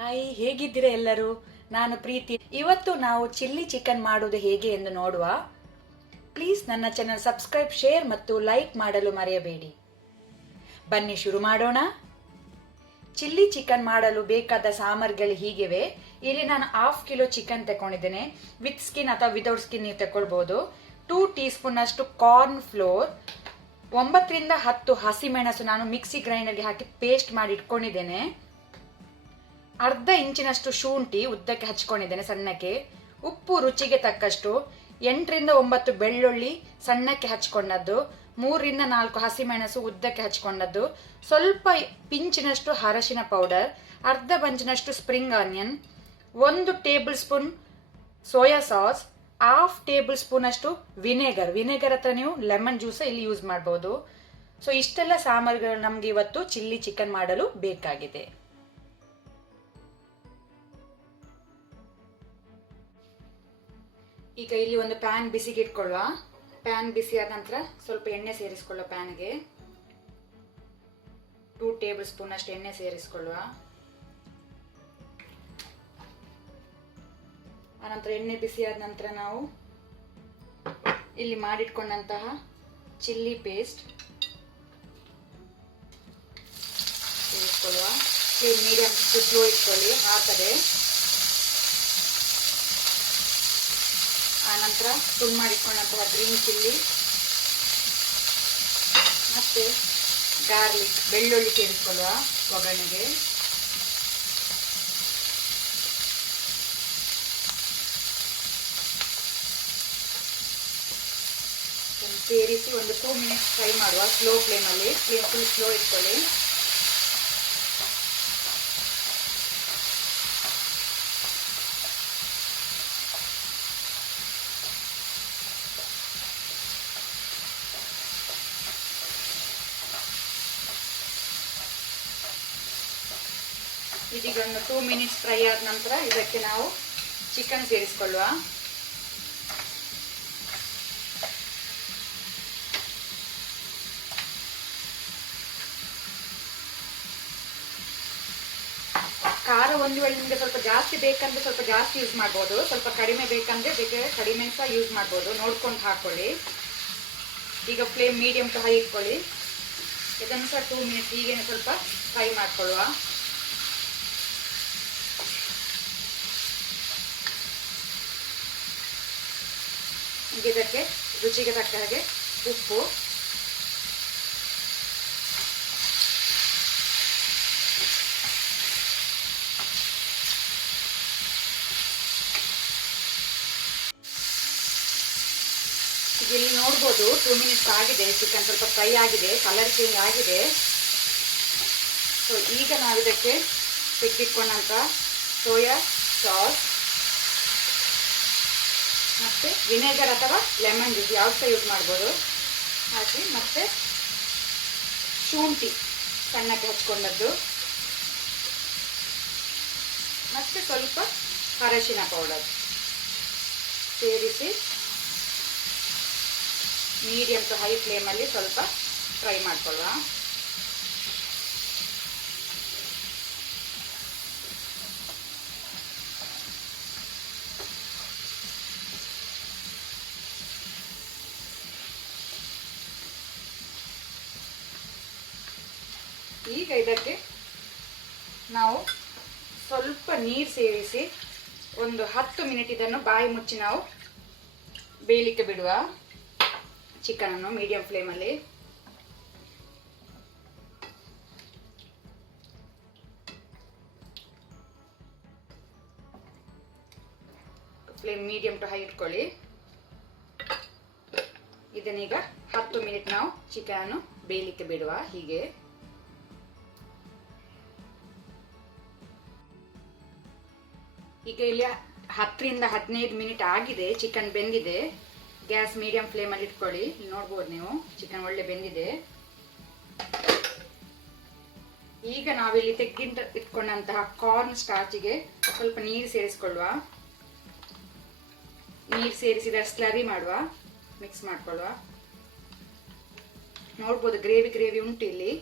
Hi, ಹೇಗಿದ್ದೀರಾ ಎಲ್ಲರೂ? ನಾನು ಪ್ರೀತಿ. ಇವತ್ತು ನಾವು ಚಿಲ್ಲಿ ಚಿಕನ್ ಮಾಡುವುದು ಹೇಗೆ ಎಂದು ನೋಡುವ. ಪ್ಲೀಸ್ ನನ್ನ ಚಾನಲ್ ಸಬ್ಸ್ಕ್ರೈಬ್, ಶೇರ್ ಮತ್ತು ಲೈಕ್ ಮಾಡಲು ಮರೆಯಬೇಡಿ. ಬನ್ನಿ ಶುರು ಮಾಡೋಣ. ಚಿಲ್ಲಿ ಚಿಕನ್ ಮಾಡಲು ಬೇಕಾದ ಸಾಮಗ್ರಿಗಳು ಹೀಗಿವೆ. ಇಲ್ಲಿ ನಾನು 1/2 ಕಿಲೋ ಚಿಕನ್ ತಗೊಂಡಿದ್ದೇನೆ. ವಿತ್ ಸ್ಕಿನ್ ಅಥವಾ ವಿತೌಟ್ ಸ್ಕಿನ್ ನೀವು ತಗೊಳ್ಬಹುದು. 2 ಟೀ ಸ್ಪೂನ್ ಅಷ್ಟು ಕಾರ್ನ್ ಫ್ಲೋರ್, 9 ರಿಂದ 10 ಹಸಿಮೆಣಸು ನಾನು ಮಿಕ್ಸಿ ಗ್ರೈಂಡರ್ಗೆ ಹಾಕಿ ಪೇಸ್ಟ್ ಮಾಡಿ ಇಟ್ಕೊಂಡಿದ್ದೇನೆ. ಅರ್ಧ ಇಂಚಿನಷ್ಟು ಶುಂಠಿ ಉದ್ದಕ್ಕೆ ಹಚ್ಕೊಂಡಿದ್ದೇನೆ ಸಣ್ಣಕ್ಕೆ. ಉಪ್ಪು ರುಚಿಗೆ ತಕ್ಕಷ್ಟು. 8 ರಿಂದ 9 ಬೆಳ್ಳುಳ್ಳಿ ಸಣ್ಣಕ್ಕೆ ಹಚ್ಕೊಂಡದ್ದು. 3 ರಿಂದ 4 ಹಸಿಮೆಣಸು ಉದ್ದಕ್ಕೆ ಹಚ್ಕೊಂಡದ್ದು. ಸ್ವಲ್ಪ ಪಿಂಚಿನಷ್ಟು ಅರಶಿನ ಪೌಡರ್, ಅರ್ಧ ಬಂಚಿನಷ್ಟು spring onion, 1 table spoon soya sauce, 1/2 table spoon ಅಷ್ಟು ವಿನೆಗರ್ ಹತ್ರ ನೀವು ಲೆಮನ್ ಜ್ಯೂಸ್ ಇಲ್ಲಿ ಯೂಸ್ ಮಾಡಬಹುದು. ಸೊ ಇಷ್ಟೆಲ್ಲ ಸಾಮಗ್ರಿಗಳು ನಮ್ಗೆ ಇವತ್ತು ಚಿಲ್ಲಿ ಚಿಕನ್ ಮಾಡಲು ಬೇಕಾಗಿದೆ. ಈಗ ಇಲ್ಲಿ ಒಂದು ಪ್ಯಾನ್ ಬಿಸಿಗೆ ಇಟ್ಕೊಳ್ಳುವ. ಪ್ಯಾನ್ ಬಿಸಿ ಆದ ನಂತರ ಸ್ವಲ್ಪ ಎಣ್ಣೆ ಸೇರಿಸಿಕೊಳ್ಳುವ. ಪ್ಯಾನ್ಗೆ 2 ಟೇಬಲ್ ಸ್ಪೂನ್ ಅಷ್ಟು ಎಣ್ಣೆ ಸೇರಿಸಿಕೊಳ್ಳುವ. ಆನಂತರ ಎಣ್ಣೆ ಬಿಸಿ ಆದ ನಂತರ ನಾವು ಇಲ್ಲಿ ಮಾಡಿಟ್ಕೊಂಡಂತಹ ಚಿಲ್ಲಿ ಪೇಸ್ಟ್ ಸೇರಿಸಿಕೊಳ್ಳುವ. ಫ್ಲೇಮ್ ಮೀಡಿಯಂ ಟು ಸ್ಲೋ ಇಟ್ಕೊಳ್ಳಿ, ಹಾಕದೆ. ಆನಂತರ ತುಂಡು ಮಾಡಿಟ್ಕೊಂಡಂತಹ ಗ್ರೀನ್ ಚಿಲ್ಲಿ ಮತ್ತೆ ಗಾರ್ಲಿಕ್, ಬೆಳ್ಳುಳ್ಳಿ ಸೇರಿಸಿಕೊಳ್ಳುವ ಒಗ್ಗರಣೆಗೆ. ಸೇರಿಸಿ ಒಂದು 2 ಮಿನಿಟ್ಸ್ ಫ್ರೈ ಮಾಡುವ ಸ್ಲೋ ಫ್ಲೇಮಲ್ಲಿ. ಫ್ಲೇಮ್ ಫುಲ್ ಸ್ಲೋ ಇಟ್ಕೊಳ್ಳಿ. ಇದೀಗ ಒಂದು 2 ಮಿನಿಟ್ಸ್ ಫ್ರೈ ಆದ ನಂತರ ಇದಕ್ಕೆ ನಾವು ಚಿಕನ್ ಸೇರಿಸಿಕೊಳ್ಳುವ. ಖಾರ ಒಂದು ವೇಳೆ ನಿಮಗೆ ಸ್ವಲ್ಪ ಜಾಸ್ತಿ ಬೇಕಂದ್ರೆ ಸ್ವಲ್ಪ ಜಾಸ್ತಿ ಯೂಸ್ ಮಾಡ್ಬೋದು, ಸ್ವಲ್ಪ ಕಡಿಮೆ ಬೇಕಂದ್ರೆ ಬೇಕಾದ್ರೆ ಕಡಿಮೆ ಸಹ ಯೂಸ್ ಮಾಡ್ಬೋದು, ನೋಡ್ಕೊಂಡು ಹಾಕೊಳ್ಳಿ. ಈಗ ಫ್ಲೇಮ್ ಮೀಡಿಯಂ ಟು ಹೈ ಇಟ್ಕೊಳ್ಳಿ. ಇದನ್ನು ಸಹ 2 ಮಿನಿಟ್ಸ್ ಹೀಗೇನೆ ಸ್ವಲ್ಪ ಫ್ರೈ ಮಾಡ್ಕೊಳ್ಳುವ. ಇದಕ್ಕೆ ರುಚಿಗೆ ತಕ್ಕ ಹಾಗೆ ಉಪ್ಪು, ಇಲ್ಲಿ ನೋಡ್ಬೋದು 2 ಮಿನಿಟ್ಸ್ ಆಗಿದೆ. ಚಿಕನ್ ಸ್ವಲ್ಪ ಫ್ರೈ ಆಗಿದೆ, ಕಲರ್ ಚೇಂಜ್ ಆಗಿದೆ. ಸೊ ಈಗ ನಾವು ಇದಕ್ಕೆ ತೆಗೆದಿಟ್ಕೊಂಡಂತ ಸೋಯಾ ಸಾಸ್ ಮತ್ತೆ ವಿನೆಗರ್ ಅಥವಾ ಲೆಮನ್ ಜ್ಯೂಸ್ ಯಾವ್ದು ಸಹ ಯೂಸ್ ಮಾಡ್ಬೋದು ಹಾಕಿ, ಮತ್ತೆ ಶುಂಠಿ ಸಣ್ಣಕ್ಕೆ ಹಚ್ಕೊಂಡದ್ದು, ಮತ್ತೆ ಸ್ವಲ್ಪ ಅರಶಿನ ಪೌಡರ್ ಸೇರಿಸಿ ಮೀಡಿಯಂ ಟು ಹೈ ಫ್ಲೇಮಲ್ಲಿ ಸ್ವಲ್ಪ ಫ್ರೈ ಮಾಡ್ಕೊಳ್ಳುವ. ಈಗ ಇದಕ್ಕೆ ನಾವು ಸ್ವಲ್ಪ ನೀರು ಸೇರಿಸಿ ಒಂದು 10 ಮಿನಿಟ್ ಇದನ್ನು ಬಾಯಿ ಮುಚ್ಚಿ ನಾವು ಬೇಯಲಿಕ್ಕೆ ಬಿಡುವ. ಚಿಕನ್ ಅನ್ನು ಮೀಡಿಯಂ ಫ್ಲೇಮಲ್ಲಿ. ಫ್ಲೇಮ್ ಮೀಡಿಯಂ ಟು ಹೈ ಇಟ್ಕೊಳ್ಳಿ. ಇದನ್ನೀಗ 10 ಮಿನಿಟ್ ನಾವು ಚಿಕನ್ ಅನ್ನು ಬೇಯಲಿಕ್ಕೆ ಬಿಡುವ. ಹೀಗೆ ಈಗ ಇಲ್ಲಿ 10 ರಿಂದ 15 ಮಿನಿಟ್ ಆಗಿದೆ. ಚಿಕನ್ ಬೆಂದಿದೆ. ಗ್ಯಾಸ್ ಮೀಡಿಯಂ ಫ್ಲೇಮಲ್ಲಿ ಇಟ್ಕೊಳ್ಳಿ. ಇಲ್ಲಿ ನೋಡ್ಬೋದು ನೀವು ಚಿಕನ್ ಒಳ್ಳೆ ಬೆಂದಿದೆ. ಈಗ ನಾವಿಲ್ಲಿ ತೆಗೆದು ಇಟ್ಕೊಂಡಂತಹ ಕಾರ್ನ್ ಸ್ಟಾರ್ಚಿಗೆ ಸ್ವಲ್ಪ ನೀರು ಸೇರಿಸ್ಕೊಳ್ಳುವ. ನೀರು ಸೇರಿಸಿದ ಸ್ಲರಿ ಮಾಡುವ, ಮಿಕ್ಸ್ ಮಾಡ್ಕೊಳ್ಳುವ. ನೋಡ್ಬೋದು ಗ್ರೇವಿ ಉಂಟು ಇಲ್ಲಿ.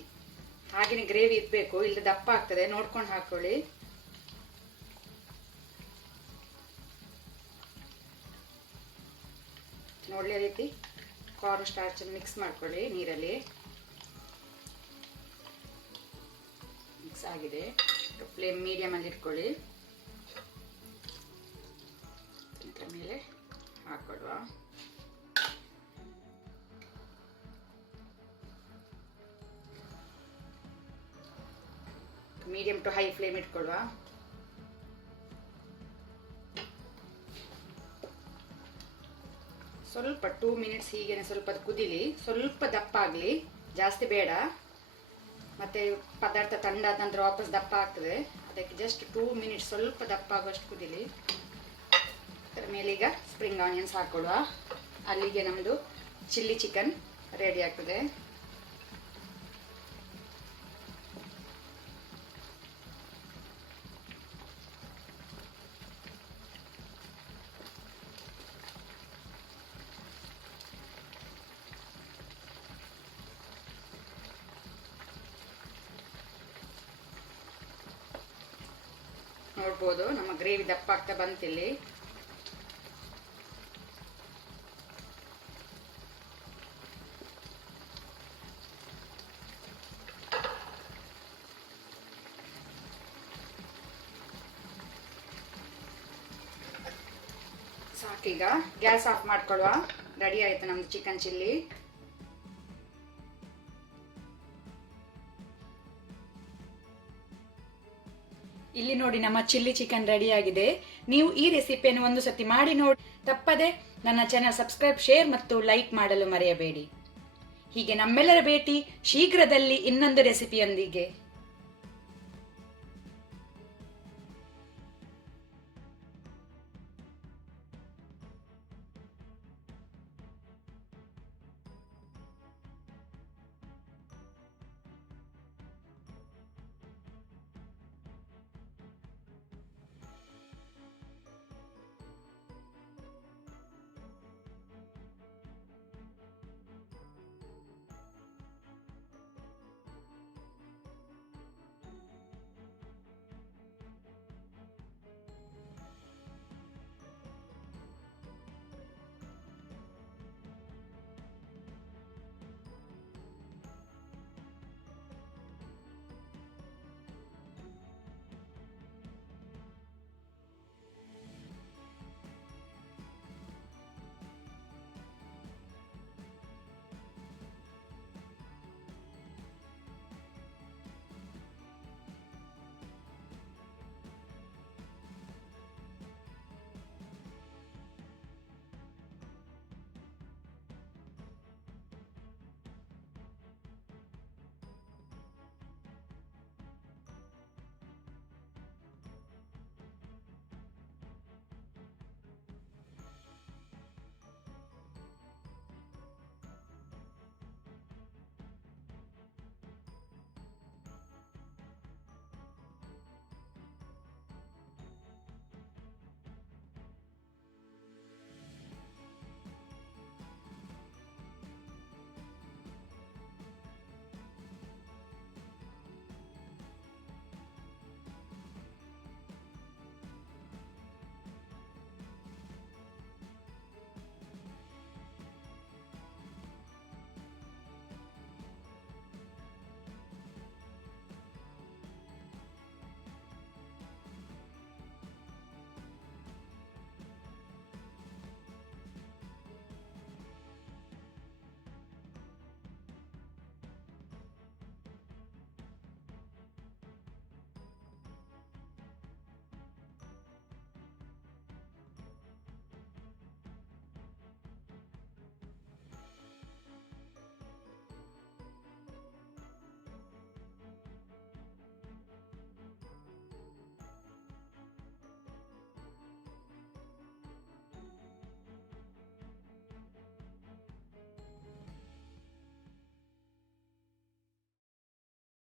ಹಾಗೆಯೇ ಗ್ರೇವಿ ಇರಬೇಕು, ಇಲ್ಲದೆ ದಪ್ಪ ಆಗ್ತದೆ, ನೋಡ್ಕೊಂಡು ಹಾಕೊಳ್ಳಿ. ಒಳ್ಳೆ ರೀತಿ ಕಾರ್ನ್ ಸ್ಟಾರ್ಚ್ ಮಿಕ್ಸ್ ಮಾಡ್ಕೊಳ್ಳಿ ನೀರಲ್ಲಿ. ಮಿಕ್ಸ್ ಆಗಿದೆ. ಫ್ಲೇಮ್ ಮೀಡಿಯಮ್ ಅಲ್ಲಿ ಇಟ್ಕೊಳ್ಳಿ. ಇದರ ಮೇಲೆ ಹಾಕೊಳ್ಳುವ. ಮೀಡಿಯಂ ಟು ಹೈ ಫ್ಲೇಮ್ ಇಟ್ಕೊಳ್ಳುವ. ಸ್ವಲ್ಪ 2 ಮಿನಿಟ್ಸ್ ಹೀಗೇನೆ ಸ್ವಲ್ಪ ಕುದಿಲಿ. ಸ್ವಲ್ಪ ದಪ್ಪ ಆಗಲಿ, ಜಾಸ್ತಿ ಬೇಡ. ಮತ್ತೆ ಪದಾರ್ಥ ತಣ್ಣಾದ ನಂತರ ವಾಪಸ್ ದಪ್ಪ ಆಗ್ತದೆ. ಅದಕ್ಕೆ ಜಸ್ಟ್ 2 ಮಿನಿಟ್ಸ್ ಸ್ವಲ್ಪ ದಪ್ಪ ಆಗುವಷ್ಟು ಕುದಿಲಿ. ಅದರ ಮೇಲೆ ಈಗ ಸ್ಪ್ರಿಂಗ್ ಆನಿಯನ್ಸ್ ಹಾಕೊಳ್ಳುವ. ಅಲ್ಲಿಗೆ ನಮ್ಮದು ಚಿಲ್ಲಿ ಚಿಕನ್ ರೆಡಿ ಆಗ್ತದೆ. ನೋಡ್ಬೋದು ನಮ್ಮ ಗ್ರೇವಿ ದಪ್ಪ ಆಗ್ತಾ ಬಂತಿಲ್ಲಿ. ಸಾಕೀಗ ಗ್ಯಾಸ್ ಆಫ್ ಮಾಡ್ಕೊಳ್ಳುವ. ರೆಡಿ ಆಯ್ತು ನಮ್ದು ಚಿಕನ್ ಚಿಲ್ಲಿ. ಇಲ್ಲಿ ನೋಡಿ ನಮ್ಮ ಚಿಲ್ಲಿ ಚಿಕನ್ ರೆಡಿ ಆಗಿದೆ. ನೀವು ಈ ರೆಸಿಪಿಯನ್ನು ಒಂದು ಸತಿ ಮಾಡಿ ನೋಡಿ. ತಪ್ಪದೆ ನನ್ನ ಚಾನೆಲ್ ಸಬ್ಸ್ಕ್ರೈಬ್, ಶೇರ್ ಮತ್ತು ಲೈಕ್ ಮಾಡಲು ಮರೆಯಬೇಡಿ. ಹೀಗೆ ನಮ್ಮೆಲ್ಲರ ಭೇಟಿ ಶೀಘ್ರದಲ್ಲಿ ಇನ್ನೊಂದು ರೆಸಿಪಿಯೊಂದಿಗೆ.